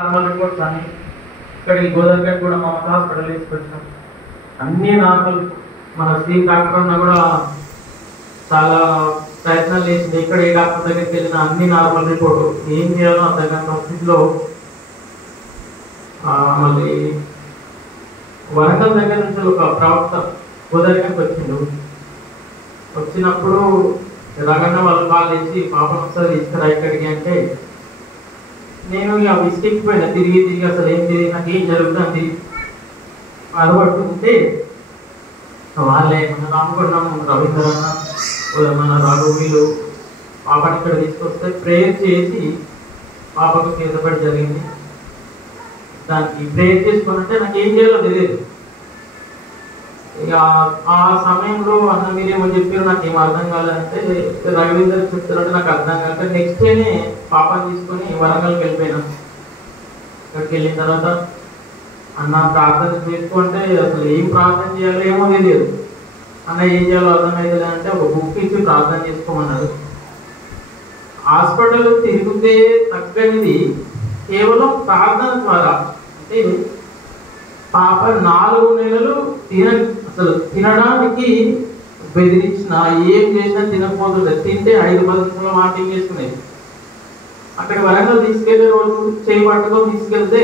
Normal reports అని ఇక్కడికి గోదావరి కూడా మమతా హాస్పిటల్ తీసుకొచ్చాం. అన్ని నార్మల్. మన శ్రీ డాక్టర్ అన్న కూడా చాలా ప్రయత్నాలు చేసింది. ఇక్కడ ఏ డాక్టర్ దగ్గరికి వెళ్ళిన అన్ని నార్మల్ రిపోర్టు. ఏం చేయాలో అర్థం కాని స్థితిలో మళ్ళీ వరంగల్ దగ్గర నుంచి ఒక ప్రవక్త గోదావరికి వచ్చిండు. వచ్చినప్పుడు రగన్న వాళ్ళు కాల్ చేసి పాపం ఒకసారి తీసుకురా ఇక్కడికి అంటే, నేను ఇక విసిగిపోయినా తిరిగి అసలు ఏం తెలియదు, నాకు ఏం జరుగుతుంది అదపడుతుంటే వాళ్ళే మన రామకొండం రవీంద్ర అన్న మన రఘువీలు పాపని ఇక్కడ తీసుకొస్తే ప్రేయర్ చేసి పాపకు చేతపడి జరిగింది. దానికి ప్రేయర్ చేసుకున్నట్టే నాకు ఏం చేయాలో తెలియదు. ఇక ఆ సమయంలో అన్న మీరేమో చెప్పారు, నాకు ఏం అర్థం కాలేదంటే రవీంద్ర చెప్తున్నట్టు నాకు అర్థం కాక నెక్స్ట్ డేనే పాపని తీసుకొని వరంగల్కి వెళ్ళిపోయినా. ఇక్కడికి వెళ్ళిన తర్వాత అన్న ప్రార్థన చేసుకుంటే అసలు ఏం ప్రార్థన చేయాలో ఏమో తెలియదు. అన్న ఏం చేయాలో అర్థమైంది అంటే ఒక బుక్ ఇచ్చి ప్రార్థన చేసుకోమన్నారు. హాస్పిటల్ తిరిగితే తగ్గనిది కేవలం ప్రార్థన ద్వారా. అంటే పాప 4 నెలలు అసలు తినడానికి బెదిరించిన ఏం చేసినా తినకపోతుండే. తింటే 5-10 నిమిషాలు వాటింగ్ చేసుకునేది. అక్కడ వరంగల్ తీసుకెళ్లే రోజు చేయి పట్టుకొని తీసుకెళ్తే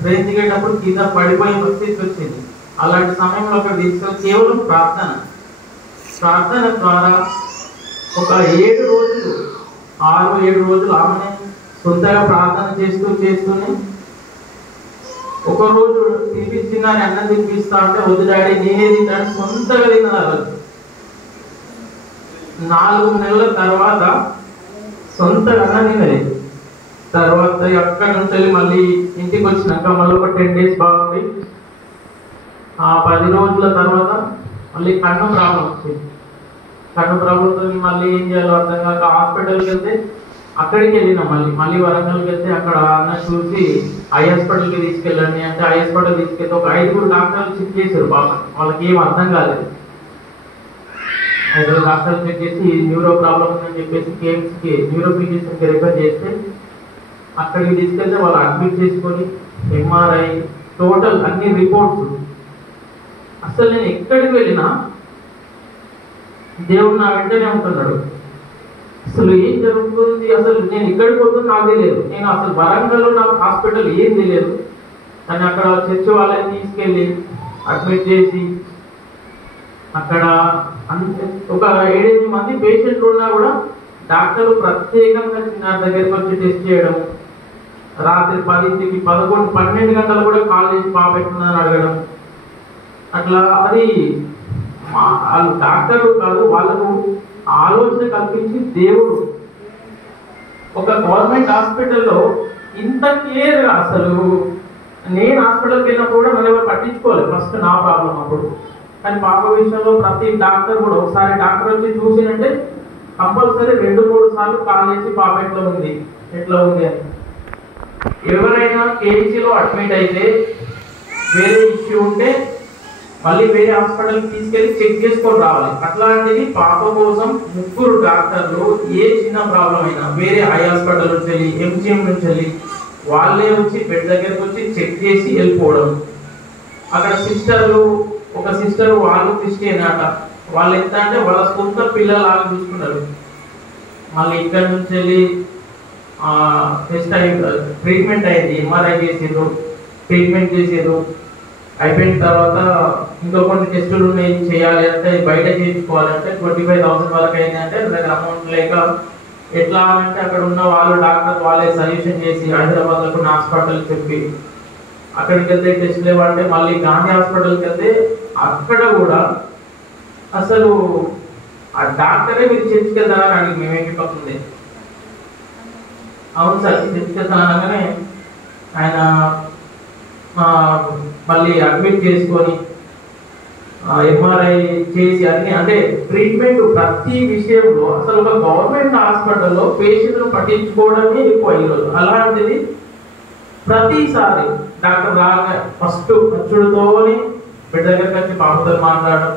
ట్రైన్ దిగేటప్పుడు కింద పడిపోయే పరిస్థితి వచ్చింది. అలాంటి సమయంలో అక్కడ తీసుకెళ్ళి కేవలం ప్రార్థన ద్వారా ఒక 6 రోజులు ఆమెనే సొంతగా ప్రార్థన చేస్తూనే ఒకరోజు తినిపించిందని అన్నం తినిపిస్తా అంటే వద్దు డాడీ నేనే తింటాను సొంతగా తిన్నారు. 4 నెలల తర్వాత సొంతగా అన్నం తినలేదు. తర్వాత అక్కడి నుంచి వెళ్ళి మళ్ళీ ఇంటికి వచ్చినాక మళ్ళీ ఒక 10 days బాగుంది. ఆ 10 రోజుల తర్వాత మళ్ళీ కన్ను ప్రాబ్లం వచ్చింది. కన్ను ప్రాబ్లంతో మళ్ళీ ఏం చేయాలో అర్థం కాక హాస్పిటల్కి వెళ్తే అక్కడికి వెళ్ళినా. మళ్ళీ వరంగల్కి వెళ్తే అక్కడ అన్న చూసి ఐ హాస్పిటల్కి తీసుకెళ్ళండి అంటే ఐ హాస్పిటల్ తీసుకెళ్తే ఒక 5 డాక్టర్లు చెక్ చేశారు. బాబా వాళ్ళకి ఏం అర్థం కాలేదు. 5 డాక్టర్లు చెక్ చేసి న్యూరో ప్రాబ్లం ఉందని చెప్పేసి కేఎంసీకి న్యూరో ఫిజిషియన్కి రిఫర్ చేస్తే అక్కడికి తీసుకెళ్తే వాళ్ళు అడ్మిట్ చేసుకొని ఎంఆర్ఐ టోటల్ అన్ని రిపోర్ట్స్. అసలు నేను ఎక్కడికి వెళ్ళినా దేవుడు నా వెంటనే ఉంటున్నాడు. అసలు ఏం జరుగుతుంది, అసలు నేను ఎక్కడికి పోతున్నా నాకు తెలియదు. నేను అసలు వరంగల్లో నాకు హాస్పిటల్ ఏం తెలియదు. కానీ అక్కడ చర్చ్ వాళ్ళని తీసుకెళ్ళి అడ్మిట్ చేసి అక్కడ ఒక 7-8 మంది పేషెంట్లు ఉన్నా కూడా డాక్టర్లు ప్రత్యేకంగా నా దగ్గరికి వచ్చి టెస్ట్ చేయడం, రాత్రి 10కి 11, 12 గంటలు కూడా కాల్ చేసి పాప ఎట్లుందని అడగడం. అట్లా అది వాళ్ళు డాక్టర్లు కాదు, వాళ్ళకు ఆలోచన కల్పించి దేవుడు ఒక గవర్నమెంట్ హాస్పిటల్లో ఇంత క్లియర్గా. అసలు నేను హాస్పిటల్కి వెళ్ళినప్పుడు కూడా నన్ను ఎవరు పట్టించుకోలేదు ఫస్ట్ నా ప్రాబ్లం అప్పుడు. కానీ పాప విషయంలో ప్రతి డాక్టర్ కూడా ఒకసారి డాక్టర్ వచ్చి చూసినంటే కంపల్సరీ 2-3 సార్లు కాల్ చేసి పాప ఎట్లా ఉంది అని. ఎవరైనా కేజీలో అడ్మిట్ అయితే వేరే ఇష్యూ ఉంటే మళ్ళీ వేరే హాస్పిటల్కి తీసుకెళ్ళి చెక్ చేసుకొని రావాలి. అట్లాంటిది పాప కోసం 3 డాక్టర్లు ఏ చిన్న ప్రాబ్లం అయినా వేరే ఐ హాస్పిటల్ నుంచి వెళ్ళి ఎంజిఎం నుంచి వెళ్ళి వాళ్ళే వచ్చి బెడ్ దగ్గరకు వచ్చి చెక్ చేసి వెళ్ళిపోవడం. అక్కడ సిస్టర్లు, ఒక సిస్టర్ వాళ్ళు క్రిస్టియన్ అట, వాళ్ళు ఎంత అంటే వాళ్ళ సొంత పిల్లలాగా చూసుకున్నారు. మళ్ళీ ఇక్కడ నుంచి వెళ్ళి టెస్ట్ ట్రీట్మెంట్ అయింది, ఎంఆర్ఐ చేసారు, ట్రీట్మెంట్ చేసారు. అయిపోయిన తర్వాత ఇంకా కొన్ని టెస్టులు ఉన్నాయి చేయాలి అంటే బయట చేయించుకోవాలంటే 25,000 వరకు అయింది. అంటే దగ్గర అమౌంట్ లేక ఎట్లా అంటే అక్కడ ఉన్న వాళ్ళు డాక్టర్ వాళ్ళే సజెషన్ చేసి హైదరాబాద్లో కొన్ని హాస్పిటల్ చెప్పి అక్కడికి వెళ్తే టెస్ట్ లేవంటే మళ్ళీ గాంధీ హాస్పిటల్కి వెళ్తే అక్కడ కూడా అసలు ఆ డాక్టరే మీరు చర్చికి వెళ్తారని అడిగి మేమేంటి పక్కుంది. అవును సార్ చర్చికి వెళ్తాను అనగానే ఆయన మళ్ళీ అడ్మిట్ చేసుకొని ఎంఆర్ఐ చేసి అన్ని అంటే ట్రీట్మెంట్ ప్రతి విషయంలో అసలు ఒక గవర్నమెంట్ హాస్పిటల్లో పేషెంట్ను పట్టించుకోవడమే ఎక్కువ ఈరోజు. అలాంటిది ప్రతిసారి డాక్టర్ రాగా ఫస్ట్ ఖర్చుడితోనే బిడ్డ దగ్గరికి వచ్చి పాపతో మాట్లాడడం,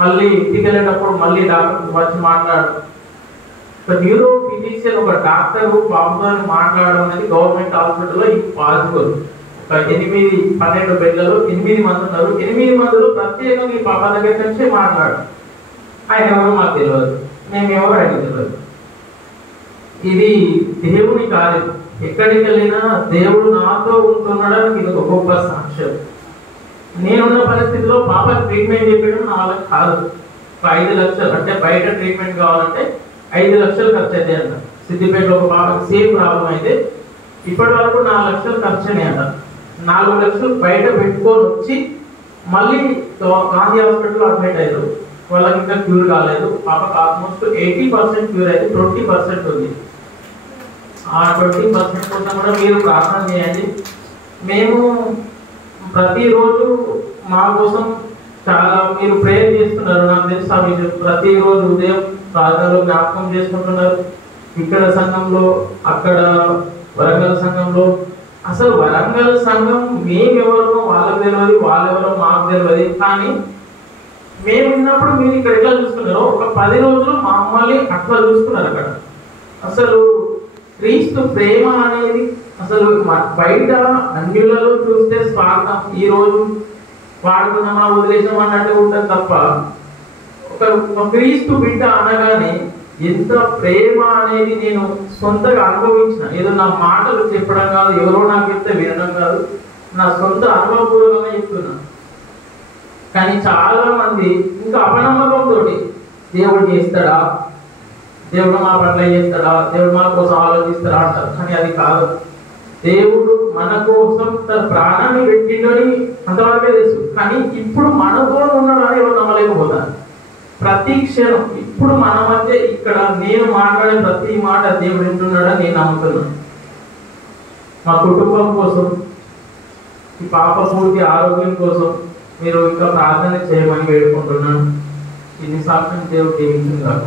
మళ్ళీ ఇంటికి వెళ్ళేటప్పుడు మళ్ళీ డాక్టర్ వచ్చి మాట్లాడడం. న్యూరో ఫిజిషియన్ ఒక డాక్టర్ పాపతో మాట్లాడడం అనేది గవర్నమెంట్ హాస్పిటల్లో ఇంపాసిబుల్. ఒక 8-12 బెడ్లలో 8 మంది ఉన్నారు. 8 మందిలో ప్రత్యేకంగా ఈ పాప దగ్గర నుంచే మాట్లాడు. ఆయన ఎవరో మాకు తెలియదు, మేమెవరో ఆయన తెలియదు. ఇది దేవుని కార్యం. ఎక్కడికి వెళ్ళినా దేవుడు నాతో ఉంటున్నాడని ఇది ఒక గొప్ప సాక్ష్యం. నేనున్న పరిస్థితిలో పాప ట్రీట్మెంట్ చెప్పడం నా వాళ్ళకి కాదు. 5 లక్షలు అంటే బయట ట్రీట్మెంట్ కావాలంటే 5 లక్షలు ఖర్చు అయితే అంట. సిద్దిపేటలో ఒక పాపకి సేమ్ ప్రాబ్లం అయితే ఇప్పటి వరకు 4 లక్షలు ఖర్చు అయినాయి అంట. 4 లక్షలు బయట పెట్టుకొని వచ్చి మళ్ళీ గాంధీ హాస్పిటల్లో అడ్మిట్ అయ్యారు. వాళ్ళకి ఇంకా క్యూర్ కాలేదు. పాపకు ఆల్మోస్ట్ 80% క్యూర్ అయితే 20% ఉంది. ఆ 20% కోసం కూడా మీరు ప్రార్థన చేయండి. మేము ప్రతిరోజు మా కోసం చాలా మీరు ప్రేయర్ చేస్తున్నారు. నాకు తెలుసు ఆ విషయం. ప్రతిరోజు ఉదయం ప్రార్థనలో జ్ఞాపకం చేసుకుంటున్నారు. ఇక్కడ సంఘంలో, అక్కడ వరంగల్ సంఘంలో. అసలు వరంగల్ సంఘం మేమెవరో వాళ్ళకి తెలియదు, వాళ్ళెవరో మాకు తెలియదు. కానీ మేము విన్నప్పుడు మీరు ఇక్కడ ఎట్లా చూస్తున్నారు, ఒక 10 రోజులు మమ్మల్ని అట్లా చూస్తున్నారు. అక్కడ అసలు క్రీస్తు ప్రేమ అనేది అసలు బయట అన్యులలో చూస్తే స్వార్థం, ఈ రోజు వాడుకున్నామా వదిలేసాం అన్నట్టు ఉంటుంది తప్ప ఒక క్రీస్తు బిడ్డ అనగానే ఎంత ప్రేమ అనేది నేను సొంతగా అనుభవించిన. ఏదో నా మాటలు చెప్పడం కాదు, ఎవరో నాకు చెప్తే వినడం కాదు, నా సొంత అనుభవపూర్వకంగా చెప్తున్నా. కానీ చాలా మంది ఇంకా అపనమ్మకంతో దేవుడు చేస్తాడా, దేవుడు మా పట్ల చేస్తాడా, దేవుడు మన కోసం ఆలోచిస్తాడా అంటారు. కానీ అది కాదు. దేవుడు మన కోసం తన ప్రాణాన్ని పెట్టిండని అంతవరకే తెలుసు. కానీ ఇప్పుడు మనతో ఉన్నాడని ఎవరు నమ్మలేకపోతారు. ప్రతి క్షణం ఇప్పుడు మన మధ్య ఇక్కడ నేను మాట్లాడే ప్రతి మాట దేవుడు వింటున్నాడని నేను నమ్ముతున్నాను. మా కుటుంబం కోసం, ఈ పాప పూర్తి ఆరోగ్యం కోసం మీరు ఇంకా ప్రార్థన చేయమని వేడుకుంటున్నాను. ఇది సాక్షి దేవుడు దీవించింది కాక.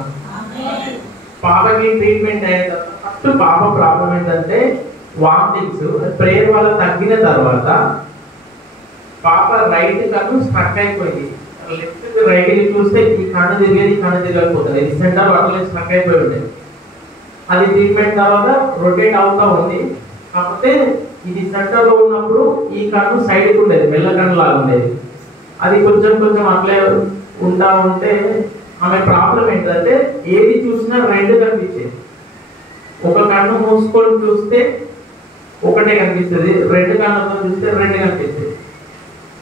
పాపకి ట్రీట్మెంట్ అయిన ఫస్ట్ పాప ప్రాబ్లం ఏంటంటే వామిటింగ్స్. ప్రేయర్ వల్ల తగ్గిన తర్వాత పాప రైట్ కన్ను స్ట్రక్ అయిపోయింది. లెఫ్ట్ రైట్ చూస్తే ఈ కన్ను తిరిగేది, కన్ను తిరగకపోతుంది. ఇది సెంటర్ వాటిలో స్ట్రక్ అయిపోయి ఉండేది. అది ట్రీట్మెంట్ తర్వాత రొటేట్ అవుతా ఉంది. కాకపోతే ఇది సెంటర్లో ఉన్నప్పుడు ఈ కన్ను సైడ్కి ఉండేది, మెల్ల కన్ను లాగా ఉండేది. అది కొంచెం కొంచెం అట్లే ఉంటా ఉంటే ఆమె ప్రాబ్లం ఏంటంటే ఏది చూసినా 2 కనిపించేది. ఒక కన్ను మూసుకొని చూస్తే ఒకటే కనిపిస్తుంది, 2 కన్నులతో చూస్తే 2 కనిపిస్తుంది.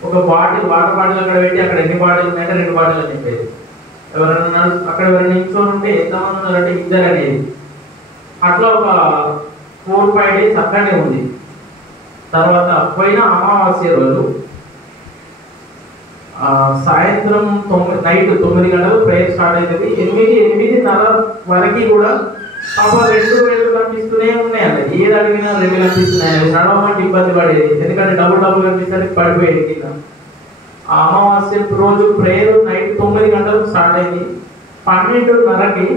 ఒక బాటిల్, వాటర్ బాటిల్ అక్కడ పెట్టి అక్కడ ఎన్ని బాటిల్ ఉన్నాయంటే 2 బాటిల్ అని చెప్పేది. ఎవరైనా అక్కడ ఎవరైనా నిల్చొని ఉంటే ఎంతమంది ఉన్నారంటే 2 అనేది. అట్లా ఒక 4-5 డేస్ అక్కడనే ఉంది. తర్వాత పోయిన అమావాస్య రోజు సాయంత్రం నైట్ 9 గంటలకు ప్రేయర్ స్టార్ట్ అవుతుంది. 8-8:30 వరకు కూడా పాప 2 వేలు కనిపిస్తూనే ఉన్నాయండి. ఏది అడిగినా 2 కనిపిస్తున్నాయి. నడవమంటే ఇబ్బంది పడేది, ఎందుకంటే డబ్బులు కనిపిస్తే పడిపోయేది కింద. ఆ అమావాస్య రోజు ప్రేయర్ నైట్ 9 గంటలకు స్టార్ట్ అయింది. 12:30కి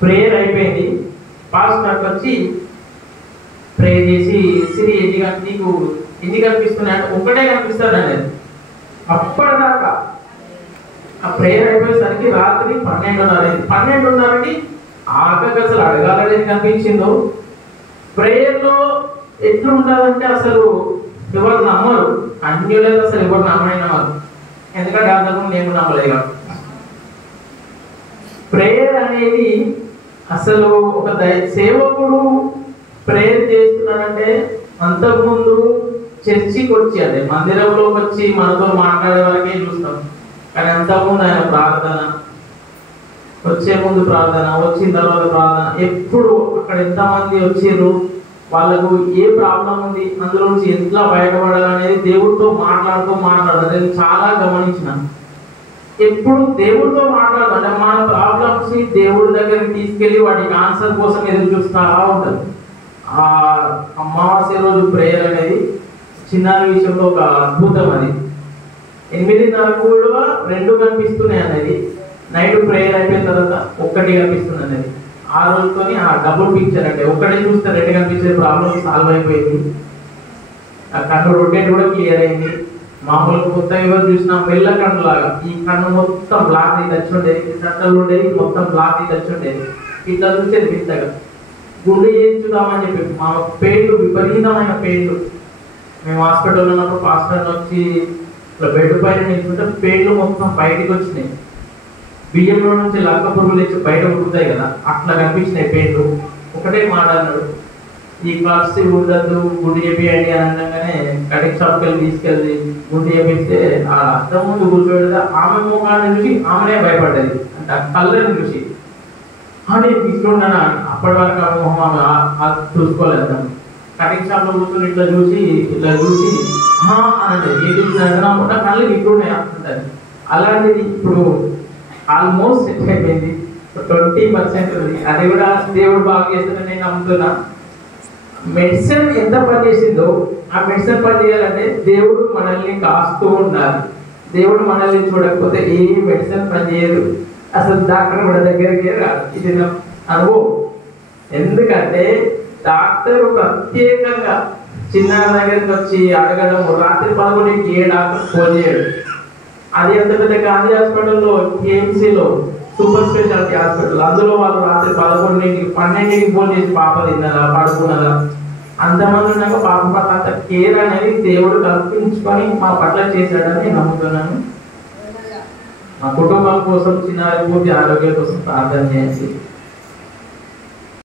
ప్రేయర్ అయిపోయింది. పాస్టర్ వచ్చి ప్రేయర్ చేసి సిరి నీకు ఎన్ని కనిపిస్తున్నాయంటే ఒకటే కనిపిస్తాడు అనేది. అప్పటిదాకా ఆ ప్రేయర్ అయిపోయేసరికి రాత్రి 12:30 అయింది. 12:30కి ఆకకి అసలు అడగాలనేది కనిపించిందో. ప్రేయర్లో ఎట్లు ఉంటుందంటే అసలు ఎవరు నమ్మరు, అన్యులేదు అసలు ఎవరు నమ్మరు. ఎందుకంటే అంతకు నేను నమ్మలేదు. ప్రేయర్ అనేది అసలు ఒక సేవకుడు ప్రేయర్ చేస్తున్నాడంటే అంతకుముందు చర్చికి వచ్చి అంటే మందిరంలోకి వచ్చి మనతో మాట్లాడే వరకే చూస్తాం. కానీ అంతకుముందు ఆయన ప్రార్థన, వచ్చే ముందు ప్రార్థన, వచ్చిన తర్వాత ప్రార్థన. ఎప్పుడు అక్కడ ఎంతమంది వచ్చారు, వాళ్ళకు ఏ ప్రాబ్లం ఉంది, అందులో నుంచి ఎట్లా బయటపడాలనేది దేవుడితో మాట్లాడుతూ నేను చాలా గమనించిన. ఎప్పుడు దేవుడితో మాట్లాడదు అంటే మన ప్రాబ్లమ్స్ దేవుడి దగ్గరికి తీసుకెళ్లి వాటికి ఆన్సర్ కోసం ఎదురు చూస్తా ఉంటుంది. ఆ అమావాస్య రోజు ప్రేయర్ అనేది చిన్నారి విషయంలో ఒక అద్భుతం. అది 8:30 కూడా 2 కనిపిస్తున్నాయి అనేది. నైట్ ప్రేయర్ అయిపోయిన తర్వాత 1 కనిపిస్తుంది అనేది. ఆ రోజుతోని ఆ డబుల్ పిక్చర్ అంటే ఒకటే చూస్తే 2 కనిపించే ప్రాబ్లం సాల్వ్ అయిపోయింది. ఆ కన్ను రొటేట్ కూడా క్లియర్ అయింది. మామూలుగా కొత్త ఎవరు చూసినా మెల్ల కన్ను లాగా ఈ కన్ను మొత్తం బ్లాక్ టచ్ ఉండేది, సెంటర్లో ఉండేది మొత్తం బ్లాక్ టచ్ ఉండేది. ఇట్లా చూసేది వింతగా. గుండె చేయించుదామని చెప్పి మా పెయిన్లు, విపరీతమైన పెయిన్లు. మేము హాస్పిటల్లో ఉన్నప్పుడు పాస్టర్ వచ్చి ఇట్లా బెడ్ పైన నిల్చుంటే పెయిన్లు మొత్తం బయటికి వచ్చినాయి. బియ్యంలో నుంచి లక్క పురుగులు తెచ్చి బయట ఉడుకుతాయి కదా, అట్లా కనిపించినాయి పెయిన్లు. ఒకటే మాట అన్నాడు, ఈ క్లాస్ ఉండద్దు, గుండె చేపియండి అని అనగానే కటింగ్ షాప్కి వెళ్ళి తీసుకెళ్ళి గుండె చేపిస్తే ఆ అర్థం ముందు కూర్చోబెడితే ఆమె ముఖాన్ని చూసి ఆమెనే భయపడ్డది. అంటే ఆ కళ్ళని చూసి అని తీసుకుంటున్నా. అప్పటి వరకు ఆ మొహం ఆమె చూసుకోలేదు. కటింగ్ షాప్ లో కూర్చొని ఇట్లా చూసి అంటే ఏది అనుకుంటా కళ్ళు ఇట్లున్నాయి అంటారు. అలాంటిది ఇప్పుడు ఆల్మోస్ట్ సెట్ అయిపోయింది. 20% ఉంది. అది కూడా దేవుడు బాగా చేస్తాడని నేను నమ్ముతున్నా. మెడిసిన్ ఎంత పని చేసిందో ఆ మెడిసిన్ పని చేయాలంటే దేవుడు మనల్ని కాస్తూ ఉండాలి. దేవుడు మనల్ని చూడకపోతే ఏ మెడిసిన్ పని చేయదు. అసలు డాక్టర్ మన దగ్గరికి రాదు. ఇది నా అనుభవం. ఎందుకంటే డాక్టర్ ప్రత్యేకంగా చిన్న దగ్గరికి వచ్చి అడగడం, రాత్రి 11కి ఏ డాక్టర్ ఫోన్ చేయడు. అది ఎంత పెద్ద గాంధీ హాస్పిటల్లో, కేఎంసీలో, సూపర్ స్పెషాలిటీ హాస్పిటల్, అందులో వాళ్ళు రాత్రి 11కి 12కి ఫోన్ చేసి పాప తిన్నదా, పడుకున్నదా, అంతమంది ఉన్నాక పాప పట్ల అంత కేర్ అనేది దేవుడు కల్పించుకొని మా పట్ల చేశాడని నేను నమ్ముతున్నాను. మా కుటుంబం కోసం, చిన్నారి పూర్తి ఆరోగ్యం కోసం ప్రార్థన చేసి